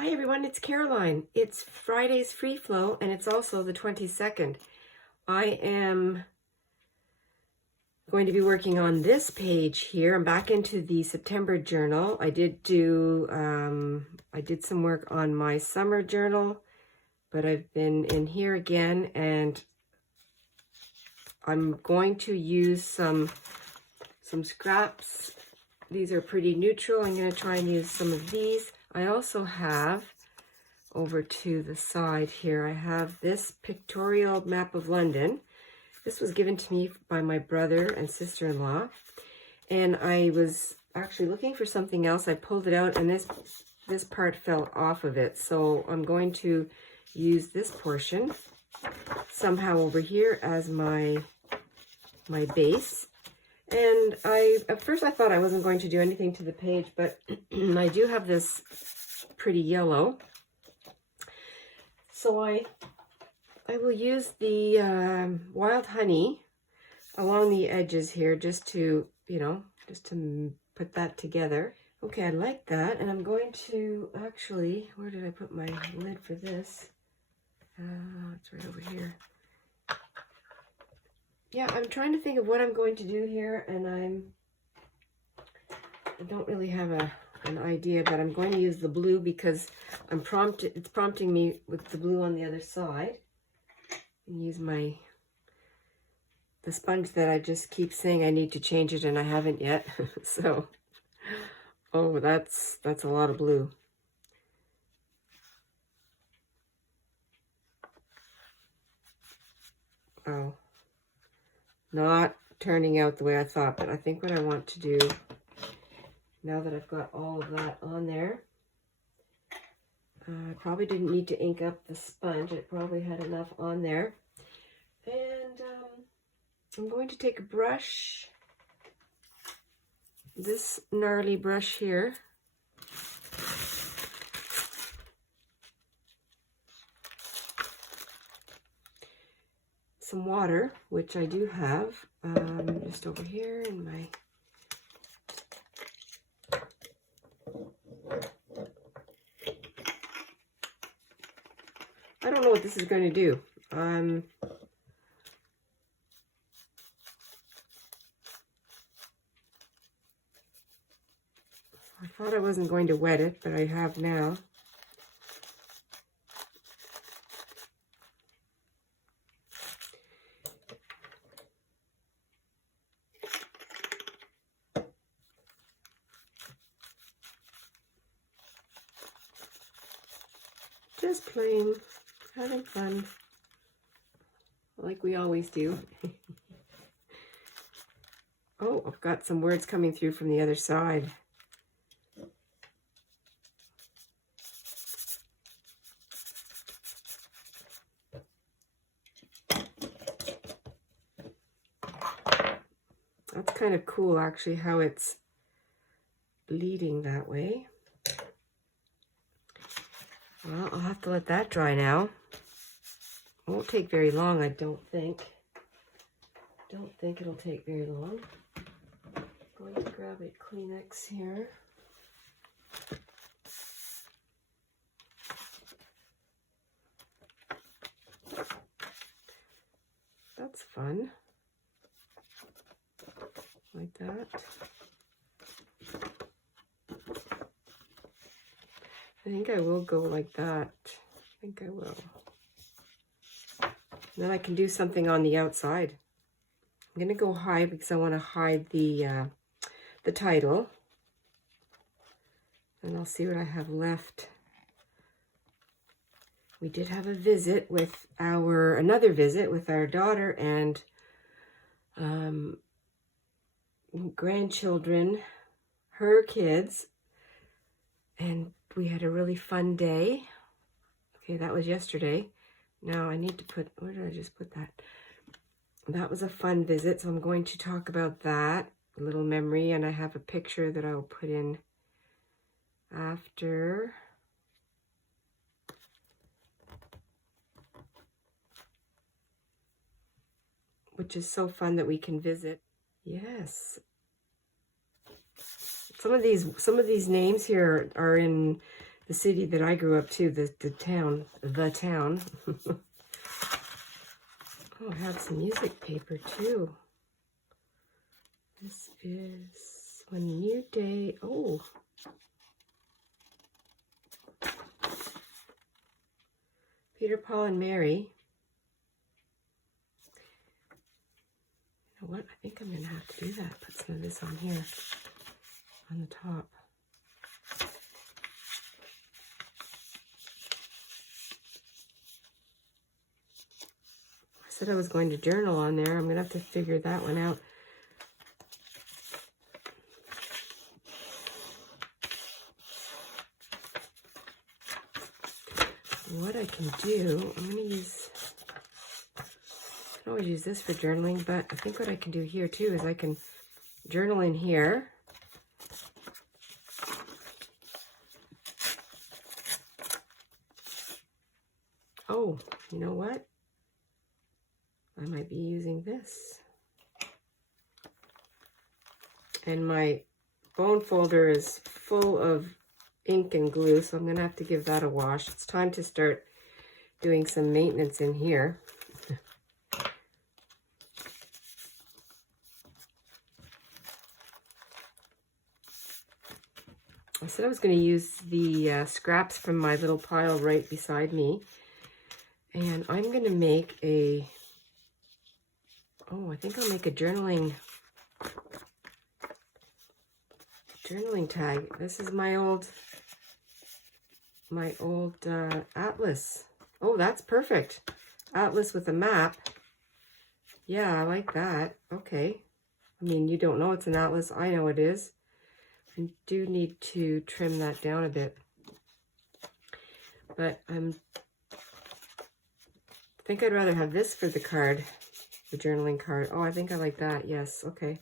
Hi everyone, it's Caroline. It's Friday's Free Flow and it's also the 22nd. I am going to be working on this page here. I'm back into the September journal. I did some work on my summer journal, but I've been in here again and I'm going to use some scraps. These are pretty neutral. I'm going to try and use some of these. I also have, over to the side here, I have this pictorial map of London. This was given to me by my brother and sister-in-law, and I was actually looking for something else. I pulled it out and this part fell off of it, so I'm going to use this portion somehow over here as my base. And at first I thought I wasn't going to do anything to the page, but I do have this pretty yellow. So I will use the wild honey along the edges here just to, just to put that together. Okay, I like that. And I'm going to actually, where did I put my lid for this? It's right over here. Yeah, I'm trying to think of what I'm going to do here, and I don't really have an idea, but I'm going to use the blue because it's prompting me with the blue on the other side. And use the sponge that I just keep saying I need to change it and I haven't yet. So, oh, that's a lot of blue. Oh. Not turning out the way I thought, but I think what I want to do, now that I've got all of that on there, I probably didn't need to ink up the sponge. It probably had enough on there. And I'm going to take a brush, this gnarly brush here, some water, which I do have, just over here in my, I don't know what this is going to do. I thought I wasn't going to wet it, but I have now. Just playing, having fun, like we always do. Oh, I've got some words coming through from the other side. That's kind of cool, actually, how it's bleeding that way. Well, I'll have to let that dry now. It won't take very long, I don't think. Don't think it'll take very long. I'm going to grab a Kleenex here. That's fun. Like that. I think I will go like that. I think I will. And then I can do something on the outside. I'm gonna go hide because I want to hide the title. And I'll see what I have left. We did have a visit with another visit with our daughter and grandchildren, her kids, and we had a really fun day. Okay, that was yesterday. Now I need to put, where did I just put that? That was a fun visit, so I'm going to talk about that, a little memory, and I have a picture that I'll put in after. Which is so fun that we can visit. Yes. Some of these names here are in the city that I grew up to, the town. Oh, I have some music paper too. This is When New Day. Oh. Peter, Paul, and Mary. You know what? I think I'm going to have to do that. Put some of this on here, on the top. I said I was going to journal on there. I'm going to have to figure that one out. What I can do, I'm going to use, I can always use this for journaling, but I think what I can do here too is I can journal in here. Oh, you know what? I might be using this. And my bone folder is full of ink and glue, so I'm going to have to give that a wash. It's time to start doing some maintenance in here. I said I was going to use the scraps from my little pile right beside me. And I'm going to make a, I think I'll make a journaling tag. This is my old atlas. Oh, that's perfect. Atlas with a map. Yeah, I like that. Okay. I mean, you don't know it's an atlas. I know it is. I do need to trim that down a bit. But I think I'd rather have this for the card, the journaling card. Oh, I think I like that. Yes, okay.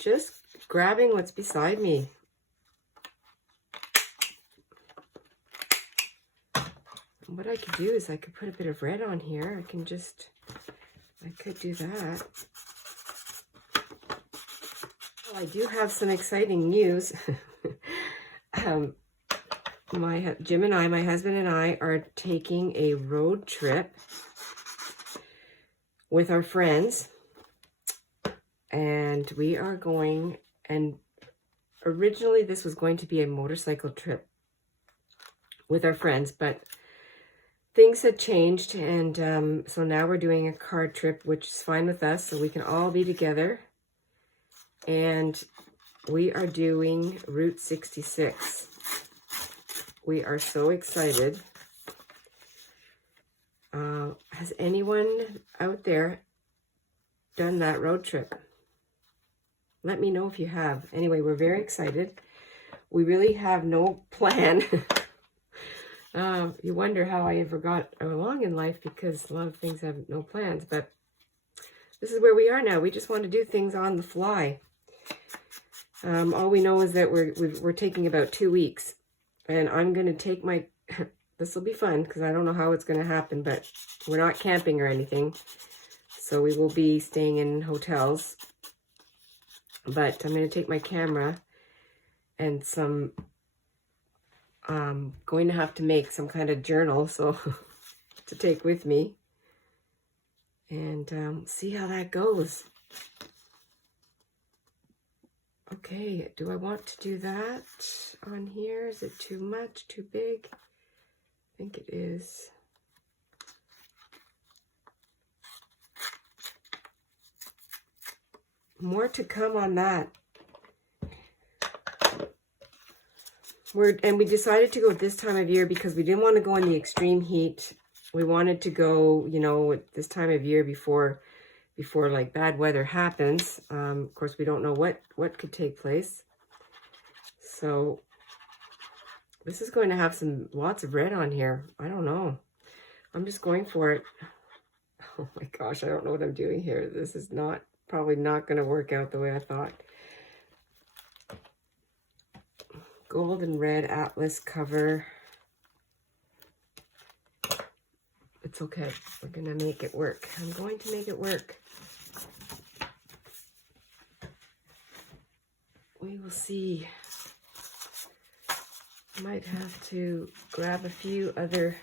Just grabbing what's beside me. And what I could do is I could put a bit of red on here. I could do that. Well, I do have some exciting news. Jim and I, my husband and I, are taking a road trip with our friends. And we are going, and originally this was going to be a motorcycle trip with our friends, but things had changed, and so now we're doing a car trip, which is fine with us, so we can all be together. And we are doing Route 66. We are so excited. Has anyone out there done that road trip? Let me know if you have. Anyway, we're very excited. We really have no plan. You wonder how I ever got along in life, because a lot of things have no plans, but this is where we are now. We just want to do things on the fly. All we know is that we're taking about 2 weeks, and I'm going to take my, this will be fun because I don't know how it's going to happen, but we're not camping or anything. So we will be staying in hotels, but I'm going to take my camera and some, going to have to make some kind of journal so to take with me, and see how that goes. Okay, do I want to do that on here? Is it too much, too big? I think it is. More to come on that. And we decided to go at this time of year because we didn't want to go in the extreme heat. We wanted to go, you know, at this time of year before like bad weather happens. Of course, we don't know what could take place. So this is going to have lots of red on here. I don't know. I'm just going for it. Oh my gosh, I don't know what I'm doing here. This is probably not going to work out the way I thought. Gold and red atlas cover. It's okay. We're going to make it work. I'm going to make it work. We will see. I might have to grab a few other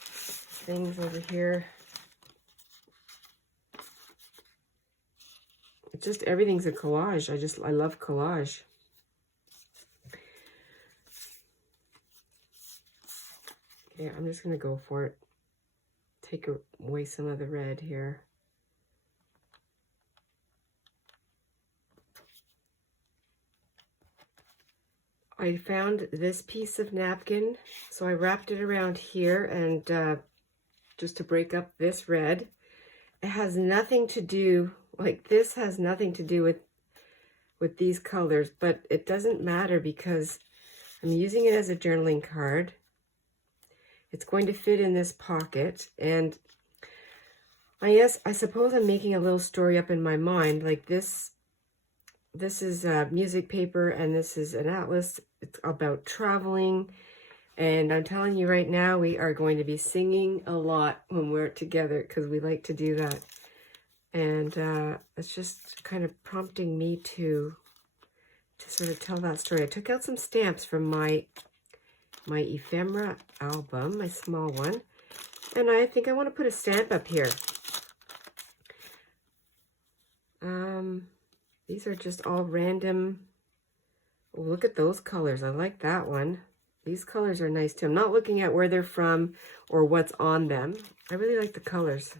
things over here. It's just everything's a collage. I love collage. Okay, I'm just gonna go for it. Take away some of the red here. I found this piece of napkin, so I wrapped it around here and just to break up this red. It has nothing to do, like this has nothing to do with these colors, but it doesn't matter because I'm using it as a journaling card. It's going to fit in this pocket, and I suppose I'm making a little story up in my mind. Like this is music paper, and this is an atlas. It's about traveling, and I'm telling you right now, we are going to be singing a lot when we're together because we like to do that. And it's just kind of prompting me to sort of tell that story. I took out some stamps from my ephemera album, my small one, and I think I want to put a stamp up here. These are just all random. Oh, look at those colors. I like that one. These colors are nice too. I'm not looking at where they're from or what's on them. I really like the colors.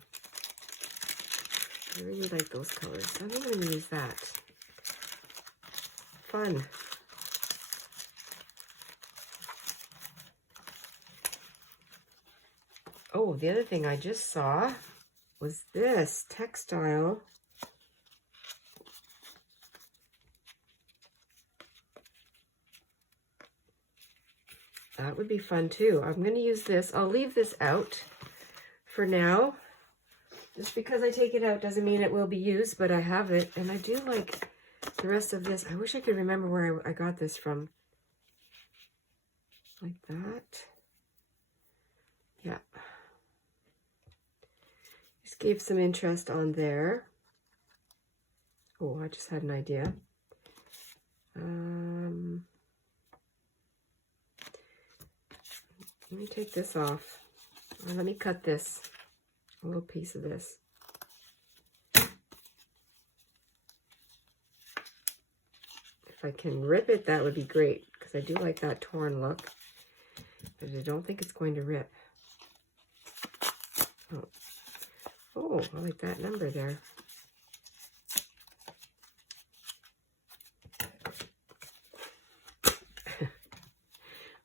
I really like those colors. I'm going to use that. Fun. Oh, the other thing I just saw was this textile. That would be fun too. I'm going to use this. I'll leave this out for now. Just because I take it out doesn't mean it will be used, but I have it. And I do like the rest of this. I wish I could remember where I got this from. Like that. Yeah. Just gave some interest on there. Oh, I just had an idea. Let me take this off. Or let me cut this. A little piece of this. If I can rip it, that would be great, because I do like that torn look, but I don't think it's going to rip. Oh, I like that number there.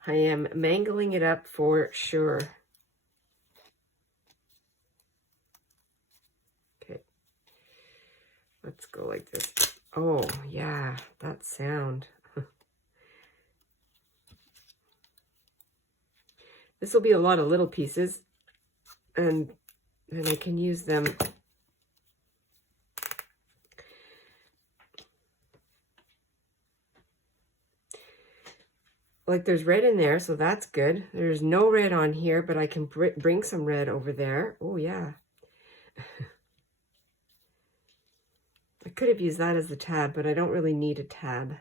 I am mangling it up for sure. Okay. Let's go like this. Oh, yeah, that sound. This will be a lot of little pieces, and then I can use them. Like there's red in there, so that's good. There's no red on here, but I can bring some red over there. Oh, yeah. I could have used that as the tab, but I don't really need a tab.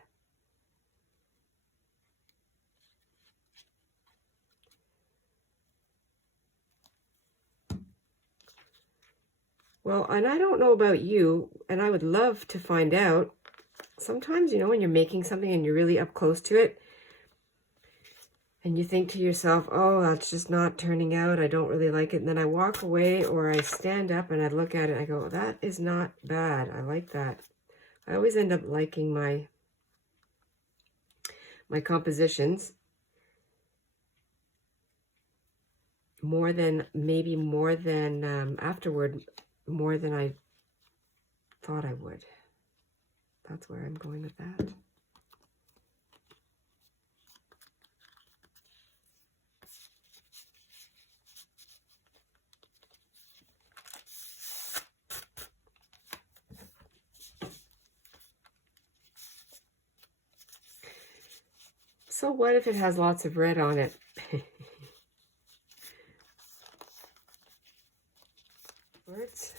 Well, and I don't know about you, and I would love to find out. Sometimes, you know, when you're making something and you're really up close to it, and you think to yourself, oh, that's just not turning out. I don't really like it. And then I walk away, or I stand up and I look at it and I go, that is not bad. I like that. I always end up liking my compositions more than afterward, more than I thought I would. That's where I'm going with that. So what if it has lots of red on it? Words.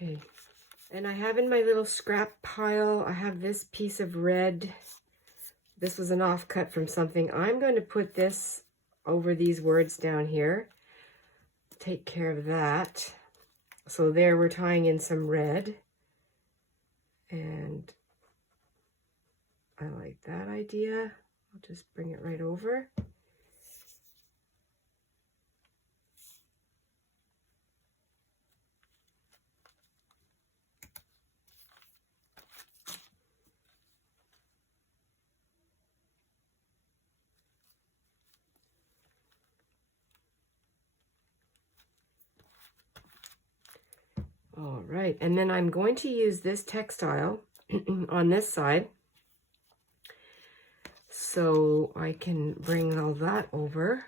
Okay. And I have in my little scrap pile, I have this piece of red. This was an offcut from something. I'm going to put this over these words down here. Take care of that. So there we're tying in some red. And I like that idea. I'll just bring it right over. All right, and then I'm going to use this textile on this side so I can bring all that over.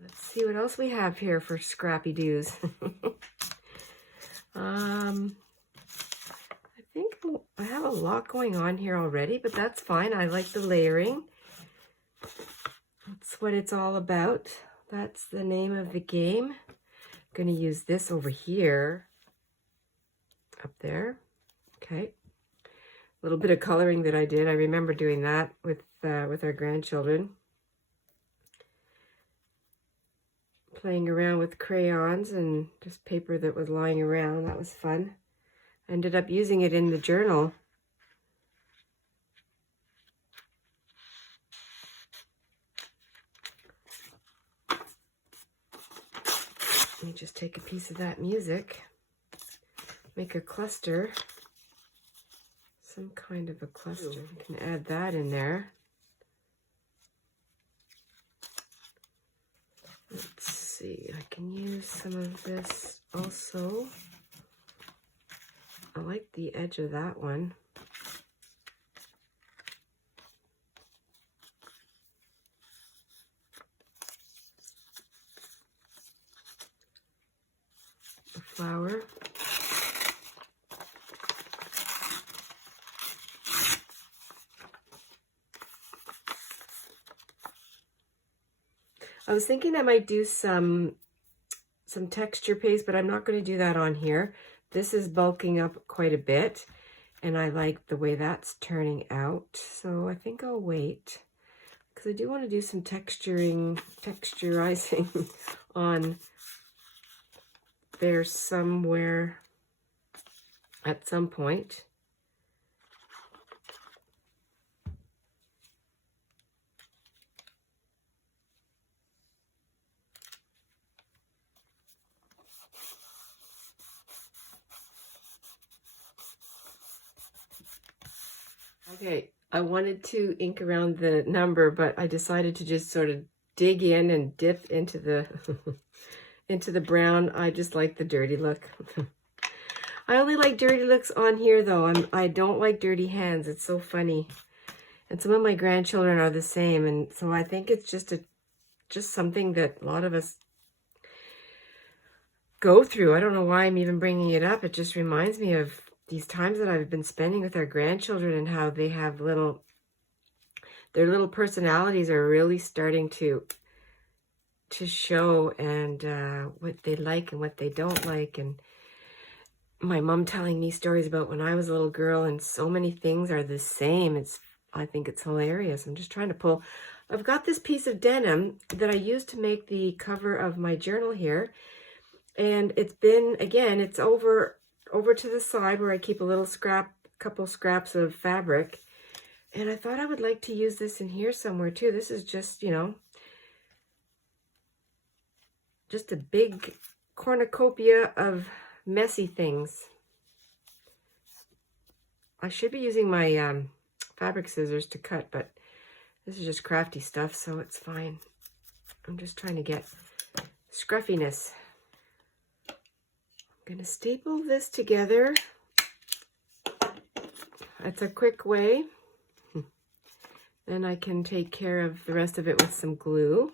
Let's see what else we have here for scrappy doos. I think I have a lot going on here already, but that's fine. I like the layering. That's what it's all about. That's the name of the game. I'm going to use this over here. Up there. Okay. A little bit of coloring that I did. I remember doing that with our grandchildren. Playing around with crayons and just paper that was lying around. That was fun. I ended up using it in the journal. Let me just take a piece of that music. Make a cluster. Some kind of a cluster. I can add that in there. Let's see, I can use some of this also. I like the edge of that one. A flower. I was thinking I might do some texture paste, but I'm not going to do that on here. This is bulking up quite a bit, and I like the way that's turning out. So I think I'll wait, because I do want to do some texturizing on there somewhere at some point. Okay, I wanted to ink around the number, but I decided to just sort of dig in and dip into the into the brown. I just like the dirty look. I only like dirty looks on here though. I don't like dirty hands. It's so funny. And some of my grandchildren are the same, and so I think it's just something that a lot of us go through. I don't know why I'm even bringing it up. It just reminds me of these times that I've been spending with our grandchildren and how they have their little personalities are really starting to show, and what they like and what they don't like. And my mom telling me stories about when I was a little girl, and so many things are the same. I think it's hilarious. I'm just trying to pull. I've got this piece of denim that I used to make the cover of my journal here. And it's been, again, it's over to the side where I keep a little couple scraps of fabric. And I thought I would like to use this in here somewhere too. This is just, you know, just a big cornucopia of messy things. I should be using my fabric scissors to cut, but this is just crafty stuff, so it's fine. I'm just trying to get scruffiness. I'm going to staple this together. It's a quick way. Then I can take care of the rest of it with some glue.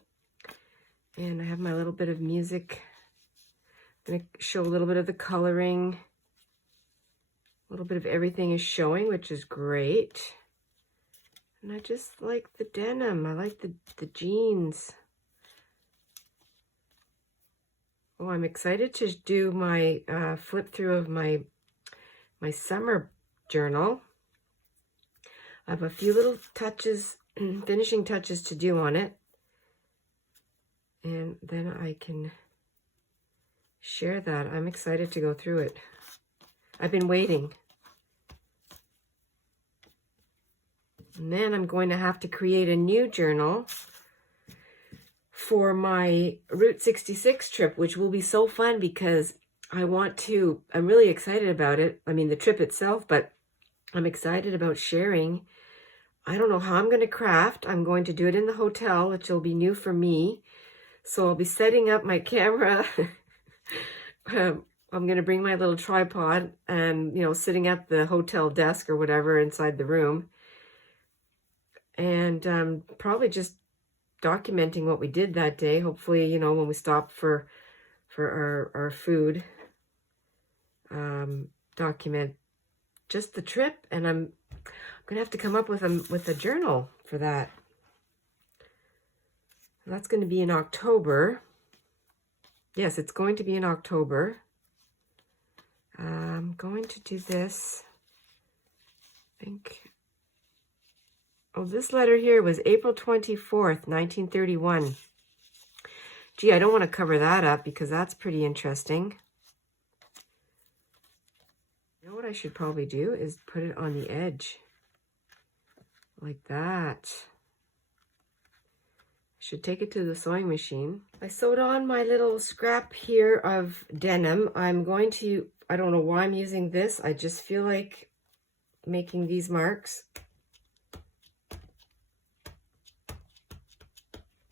And I have my little bit of music. I'm going to show a little bit of the coloring. A little bit of everything is showing, which is great. And I just like the denim. I like the jeans. Oh, I'm excited to do my flip through of my my summer journal. I have a few little touches, finishing touches to do on it. And then I can share that. I'm excited to go through it. I've been waiting. And then I'm going to have to create a new journal for my Route 66 trip, which will be so fun because I'm really excited about it. I mean, the trip itself, but I'm excited about sharing. I don't know how I'm going to craft. I'm going to do it in the hotel, which will be new for me. So I'll be setting up my camera. I'm going to bring my little tripod and, sitting at the hotel desk or whatever inside the room. And probably just documenting what we did that day. Hopefully, when we stop for our food, document just the trip. And I'm going to have to come up with a journal for that. That's going to be in October. Yes, it's going to be in October. I'm going to do this, I think. Oh, this letter here was April 24th, 1931. Gee, I don't want to cover that up because that's pretty interesting. You know what I should probably do is put it on the edge. Like that. Should take it to the sewing machine. I sewed on my little scrap here of denim. I don't know why I'm using this. I just feel like making these marks.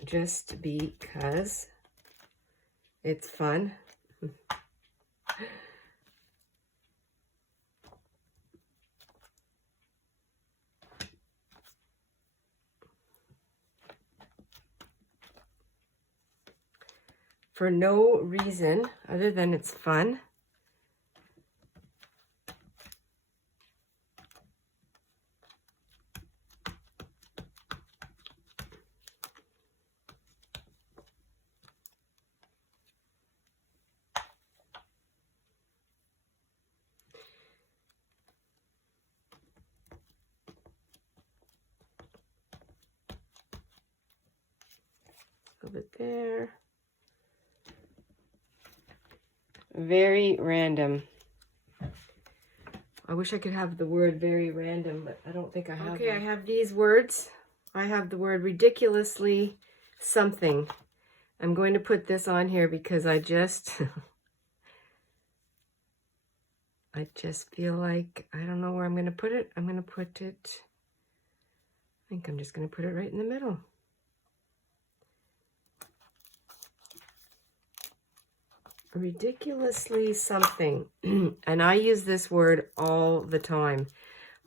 Just because it's fun. For no reason other than it's fun. A little bit there. Very random. I wish I could have the word very random, but I don't think I have. Okay, I have these words. I have the word ridiculously something. I'm going to put this on here because I just feel like I don't know where I'm going to put it. I'm going to put it, I think I'm just going to put it right in the middle. Ridiculously something. And I use this word all the time.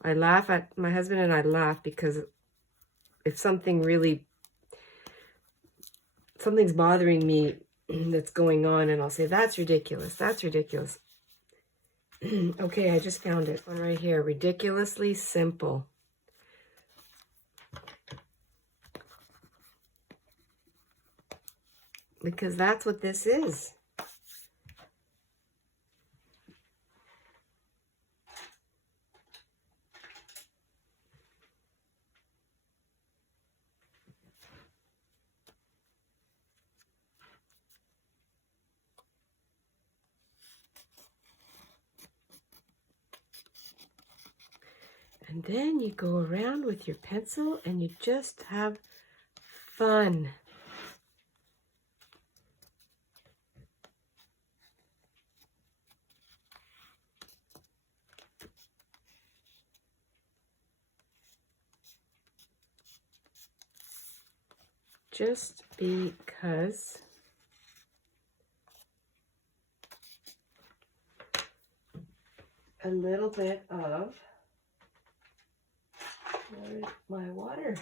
I laugh at, my husband and I laugh because if something's bothering me that's going on, and I'll say, that's ridiculous, that's ridiculous. Okay, I just found it. One right here, ridiculously simple. Because that's what this is. And then you go around with your pencil and you just have fun. Just because a little bit of, where's my water?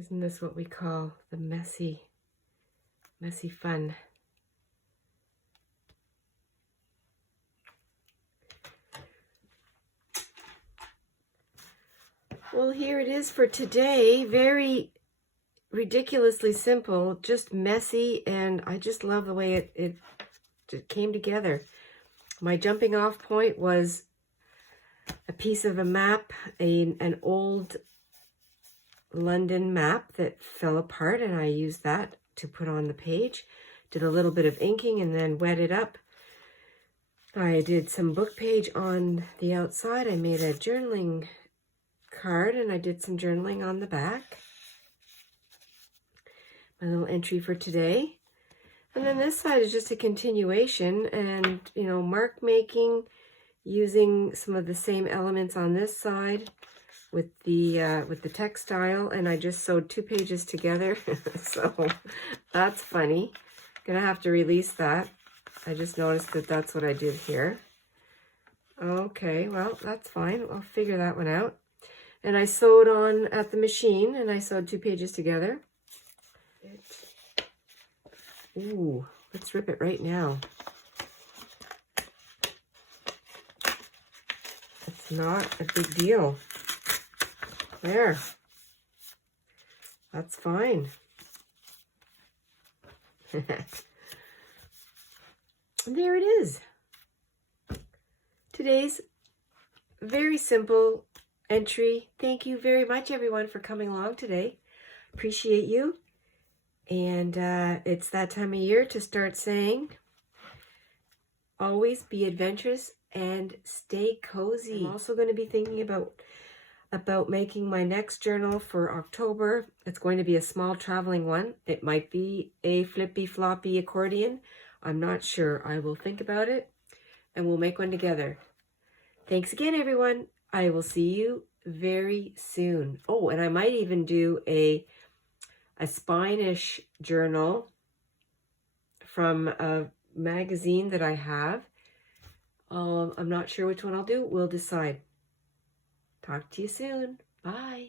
Isn't this what we call the messy fun? Well, here it is for today. Very ridiculously simple, just messy, and I just love the way it came together. My jumping off point was a piece of a map, an old London map that fell apart, and I used that to put on the page. Did a little bit of inking and then wet it up. I did some book page on the outside. I made a journaling card and I did some journaling on the back. My little entry for today. And then this side is just a continuation and, you know, mark making using some of the same elements on this side with the textile, and I just sewed 2 pages together. So that's funny. Gonna have to release that. I just noticed that that's what I did here. Okay, well, that's fine. I'll figure that one out. And I sewed on at the machine, and I sewed 2 pages together. Ooh, let's rip it right now. It's not a big deal. There. That's fine. And there it is. Today's very simple entry. Thank you very much, everyone, for coming along today. Appreciate you. And it's that time of year to start saying, always be adventurous and stay cozy. I'm also going to be thinking about making my next journal for October. It's going to be a small traveling one. It might be a flippy floppy accordion. I'm not sure. I will think about it and we'll make one together. Thanks again, everyone. I will see you very soon. Oh, and I might even do a Spanish journal from a magazine that I have. I'm not sure which one I'll do. We'll decide. Talk to you soon. Bye.